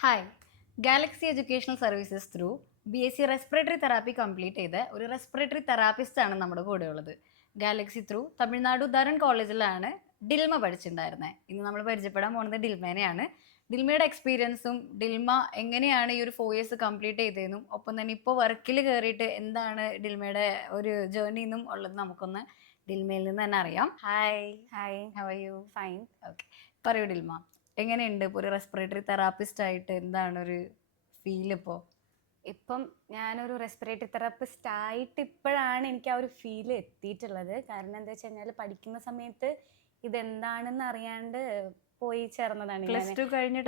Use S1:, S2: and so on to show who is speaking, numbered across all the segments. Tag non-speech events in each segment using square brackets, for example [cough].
S1: Hi Galaxy educational services through B S C respiratory therapy complete ചെയ്ത ഒരു respiratory therapist ആണ് നമ്മുടെ കൂടെ ഉള്ളത്. ഗാലക്സി ത്രൂ തമിഴ്നാട് ധരൺ കോളേജിലാണ് ഡിൽമ പഠിച്ചിട്ടുണ്ടായിരുന്നത് ഇന്ന് നമ്മൾ പരിചയപ്പെടാൻ പോകുന്നത് ഡിൽമേനെയാണ് ഡിൽമയുടെ എക്സ്പീരിയൻസും ഡിൽമ എങ്ങനെയാണ് ഈ ഒരു ഫോർ ഇയേഴ്സ് കംപ്ലീറ്റ് ചെയ്തതെന്നും ഒപ്പം തന്നെ ഇപ്പോൾ വർക്കിൽ കയറിയിട്ട് എന്താണ് ഡിൽമയുടെ ഒരു ജേർണി എന്നും ഉള്ളത് നമുക്കൊന്ന് ഡിൽമയിൽ നിന്ന് തന്നെ അറിയാം. Hi
S2: hi
S1: how you
S2: fine
S1: okay പറയൂ ഡിൽമ എങ്ങനെയുണ്ട്? ഇപ്പോൾ ഒരു റെസ്പിറേറ്ററി തെറാപ്പിസ്റ്റ് ആയിട്ട് എന്താണ് ഒരു ഫീൽ ഇപ്പോൾ
S2: ഇപ്പം ഞാനൊരു റെസ്പിറേറ്ററി തെറാപ്പിസ്റ്റ് ആയിട്ട് ഇപ്പോഴാണ് എനിക്ക് ആ ഒരു ഫീൽ എത്തിയിട്ടുള്ളത്. കാരണം എന്താ വെച്ച് കഴിഞ്ഞാൽ പഠിക്കുന്ന സമയത്ത് ഇതെന്താണെന്ന് അറിയാണ്ട് പോയി ചേർന്നതാണ്
S1: പ്ലസ് ടു കഴിഞ്ഞ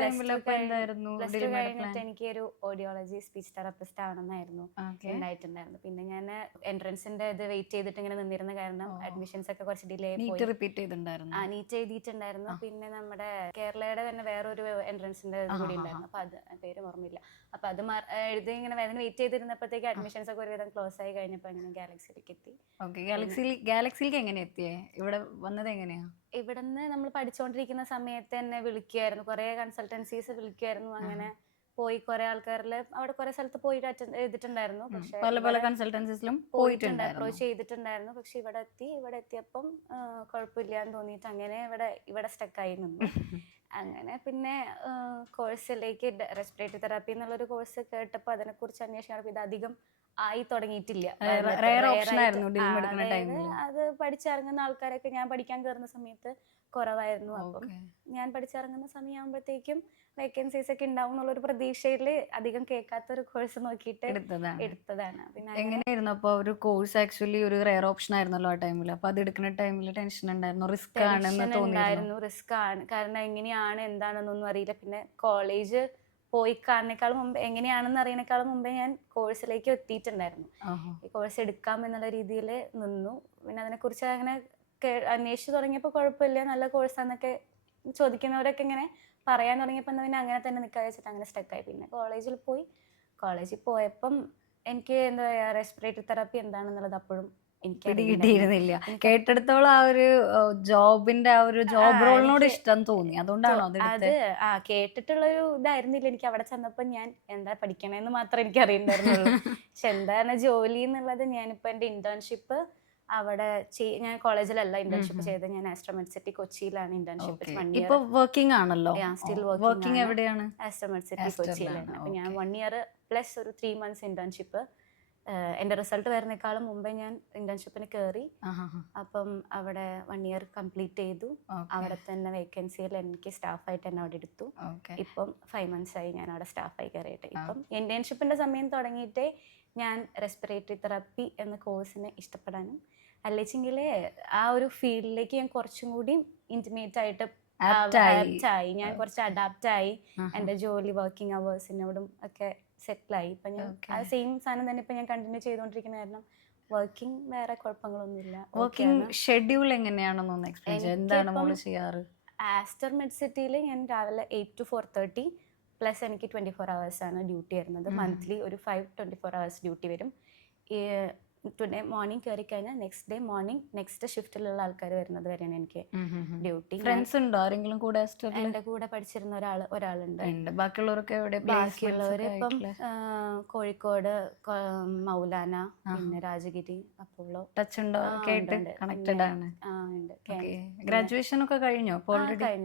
S1: എന്തായിരുന്നു
S2: പ്ലസ് ടു കഴിഞ്ഞിട്ട് എനിക്ക് ഒരു ഓഡിയോളജി സ്പീച്ച് തെറാപ്പിസ്റ്റ് ആവണമെന്നായിരുന്നു. ഉണ്ടായിട്ടുണ്ടായിരുന്നു പിന്നെ ഞാൻ എൻട്രൻസിന്റെ ഇത് വെയിറ്റ് ചെയ്തിട്ട് ഇങ്ങനെ നിന്നിരുന്ന കാരണം അഡ്മിഷൻസ് ഒക്കെ കുറച്ച് ഡിലേ പോയി.
S1: റിപ്പീറ്റ് ചെയ്തിട്ടുണ്ടായിരുന്നു.
S2: ആ നീറ്റ് എഴുതിയിട്ടുണ്ടായിരുന്നു. പിന്നെ നമ്മുടെ കേരളയുടെ തന്നെ വേറൊരു എൻട്രൻസിന്റെ കൂടി ഉണ്ടായിരുന്നു. അപ്പൊ അത് പേര് ഓർമ്മയില്ല. അപ്പൊ അത് എഴുതി ഇങ്ങനെ വേദന വെയിറ്റ് ചെയ്തിരുന്നപ്പോഴത്തേക്ക് അഡ്മിഷൻസ് ഒക്കെ ഒരുവിധം ക്ലോസ് ആയി കഴിഞ്ഞപ്പോൾ അങ്ങനെ ഗാലക്സിയിലേക്ക് എത്തി.
S1: ഗാലക്സിയിൽ ഗാലക്സിയിലേക്ക് എങ്ങനെ എത്തിയേ? ഇവിടെ വന്നത് എങ്ങനെയാ?
S2: ഇവിടുന്ന് നമ്മൾ പഠിച്ചുകൊണ്ടിരിക്കുന്ന സമയത്ത് തന്നെ വിളിക്കുമായിരുന്നു കുറെ കൺസൾട്ടൻസീസ് വിളിക്കുമായിരുന്നു അങ്ങനെ പോയി കുറെ ആൾക്കാരിൽ അവിടെ കുറെ സ്ഥലത്ത് പോയിട്ട് അറ്റൻഡ് ചെയ്തിട്ടുണ്ടായിരുന്നു. പക്ഷേ
S1: പല പല
S2: പോയിട്ടുണ്ട് അപ്രോച്ച് ചെയ്തിട്ടുണ്ടായിരുന്നു. പക്ഷെ ഇവിടെ എത്തി ഇവിടെ എത്തിയപ്പം ആ, കുഴപ്പമില്ല എന്ന് തോന്നിയിട്ട് അങ്ങനെ ഇവിടെ ഇവിടെ സ്റ്റക്കായി നിന്നു. [laughs] അങ്ങനെ പിന്നെ കോഴ്സിലേക്ക് റെസ്പിറേറ്ററി തെറാപ്പി എന്നുള്ളൊരു കോഴ്സ് കേട്ടപ്പോൾ അതിനെക്കുറിച്ച് അന്വേഷിക്കാൻ ഇത് അധികം ആയി തുടങ്ങിയിട്ടില്ല. അത് പഠിച്ചിറങ്ങുന്ന ആൾക്കാരൊക്കെ ഞാൻ പഠിക്കാൻ കയറുന്ന സമയത്ത് കുറവായിരുന്നു. അപ്പം ഞാൻ പഠിച്ചിറങ്ങുന്ന സമയമാകുമ്പോഴത്തേക്കും വേക്കൻസീസ് ഒക്കെ ഉണ്ടാവും എന്നുള്ളൊരു പ്രതീക്ഷയിൽ അധികം കേൾക്കാത്ത ഒരു കോഴ്സ് നോക്കിയിട്ട്
S1: എടുത്തതാണ്.
S2: എടുത്തതാണ്. പിന്നെ
S1: എങ്ങനെയായിരുന്നു? അപ്പോൾ ഒരു കോഴ്സ് ആക്ച്വലി ഒരു റയർ ഓപ്ഷൻ ആയിരുന്നല്ലോ ആ ടൈമിൽ അപ്പോൾ അത് എടുക്കുന്ന ടൈമിൽ ടെൻഷൻ ഉണ്ടായിരുന്നു. റിസ്ക് ആണെന്ന് തോന്നിയിരുന്നു.
S2: റിസ്ക് ആണ്. കാരണം എങ്ങനെയാണ് എന്താണെന്നൊന്നും അറിയില്ല. പിന്നെ കോളേജ് പോയി കാണുന്നേക്കാളും മുമ്പ് എങ്ങനെയാണെന്ന് അറിയണേക്കാളും മുമ്പേ ഞാൻ കോഴ്സിലേക്ക് എത്തിയിട്ടുണ്ടായിരുന്നു. ഈ കോഴ്സ് എടുക്കാം എന്നുള്ള രീതിയിൽ നിന്നു. പിന്നെ അതിനെക്കുറിച്ച് അങ്ങനെ അന്വേഷിച്ച് തുടങ്ങിയപ്പോൾ കുഴപ്പമില്ല. നല്ല കോഴ്സാന്നൊക്കെ ചോദിക്കുന്നവരൊക്കെ ഇങ്ങനെ പറയാൻ തുടങ്ങിയപ്പോൾ പിന്നെ അങ്ങനെ തന്നെ നിൽക്കാൻ വെച്ചിട്ട് അങ്ങനെ സ്റ്റക്കായി പിന്നെ കോളേജിൽ പോയി. കോളേജിൽ പോയപ്പം എനിക്ക് എന്താ പറയുക റെസ്പിറേറ്ററി തെറാപ്പി എന്താണെന്നുള്ളത് അപ്പോഴും എനിക്ക്
S1: പിടികിട്ടിയിരുന്നില്ല.
S2: എനിക്ക്
S1: കേട്ടെടുത്തോളം ആ ഒരു ജോബിന്റെ ആ ഒരു ജോബ് റോളിനോട് ഇഷ്ടം തോന്നി. അതുകൊണ്ടാണോ
S2: അത് ആ കേട്ടിട്ടുള്ള ഒരു ഇതായിരുന്നില്ല. എനിക്ക് അവിടെ ചെന്നപ്പോൾ ഞാൻ എന്താ പഠിക്കണേന്ന് മാത്രമേ എനിക്ക് അറിയണ്ടായിരുന്നുള്ളൂ [laughs] പക്ഷെ എന്താണ് ജോലി എന്നുള്ളത് ഞാനിപ്പോൾ എന്റെ ഇന്റേൺഷിപ്പ് അവിടെ ഞാൻ കോളേജിലല്ല ഇന്റേൺഷിപ്പ്. ചെയ്തത്. ഞാൻ ആസ്ട്രോമെഡ് സിറ്റി കൊച്ചിയിലാണ് ഇന്റേൺഷിപ്പ്
S1: ഇപ്പൊ വർക്കിംഗ് ആണല്ലോ?
S2: സ്റ്റിൽ
S1: വർക്കിംഗ് എവിടെയാണ്?
S2: ആസ്ട്രോമെഡ് സിറ്റി കൊച്ചിയിലാണ്. അപ്പൊ ഞാൻ. വൺ ഇയർ പ്ലസ് ഒരു ത്രീ മന്ത്സ് ഇന്റേൺഷിപ്പ് എന്റെ റിസൾട്ട് വരുന്നേക്കാളും മുമ്പേ ഞാൻ ഇന്റേൺഷിപ്പിന് കയറി അപ്പം അവിടെ വൺ ഇയർ കംപ്ലീറ്റ് ചെയ്തു. അവിടെ തന്നെ വേക്കൻസിയിൽ എനിക്ക് സ്റ്റാഫായിട്ട് എന്നെ അവിടെ എടുത്തു. ഇപ്പം ഫൈവ് മന്ത്സ് ആയി ഞാൻ അവിടെ സ്റ്റാഫായി കയറിയിട്ട് ഇപ്പം ഇന്റേൺഷിപ്പിന്റെ സമയം തുടങ്ങിയിട്ടേ ഞാൻ റെസ്പിറേറ്ററി തെറാപ്പി എന്ന കോഴ്സിനെ ഇഷ്ടപ്പെടാനും അല്ലെങ്കിൽ ആ ഒരു ഫീൽഡിലേക്ക് ഞാൻ കുറച്ചും കൂടി ഇന്റിമേറ്റ് ആയിട്ട്
S1: ആയി.
S2: ഞാൻ കുറച്ച് അഡാപ്റ്റ് ആയി.
S1: എന്റെ
S2: എന്റെ ജോലി വർക്കിംഗ് അവേഴ്സിനോടും ഒക്കെ സെറ്റിലായി. ഇപ്പം ഞാൻ ആ സെയിം സാധനം തന്നെ ഇപ്പം ഞാൻ കണ്ടിന്യൂ ചെയ്തുകൊണ്ടിരിക്കുന്ന കാരണം വർക്കിംഗ് വേറെ കുഴപ്പങ്ങളൊന്നുമില്ല.
S1: വർക്കിംഗ് ഷെഡ്യൂൾ എങ്ങനെയാണെന്നൊന്ന് എക്സ്പ്ലെയിൻ ചെയ്യാം. എന്താണ് മോൾ ചെയ്യാറ്?
S2: ആസ്റ്റർ മെഡ് സിറ്റിയിൽ ഞാൻ രാവിലെ eight to four thirty plus എനിക്ക് ട്വന്റി ഫോർ ആണ് ഡ്യൂട്ടി വരുന്നത്. മന്ത്ലി ഒരു five twenty four hours duty വരും. ടുഡേ മോർണിംഗ് കയറി കഴിഞ്ഞാൽ നെക്സ്റ്റ് ഡേ മോർണിംഗ് നെക്സ്റ്റ് ഷിഫ്റ്റിലുള്ള ആൾക്കാർ വരുന്നത് വരെയാണ് എനിക്ക് ഡ്യൂട്ടി
S1: ഫ്രണ്ട്സ് ഉണ്ടോ? ആരെങ്കിലും കൂടെ
S2: എന്റെ കൂടെ പഠിച്ചിരുന്ന ഒരാൾ ഒരാളുണ്ട്.
S1: ബാക്കിയുള്ളവരൊക്കെ എവിടെ?
S2: ബാക്കിയുള്ളവർ ഇപ്പം കോഴിക്കോട് മൗലാന പിന്നെ രാജഗിരി അപ്പോളോ.
S1: ടച്ച് ഉണ്ടോ? കേട്ട്. കണക്റ്റഡ് ആണ്. ഗ്രാജുവേഷൻ ഒക്കെ കഴിഞ്ഞോ? ഓൾറെഡി
S2: കഴിഞ്ഞു.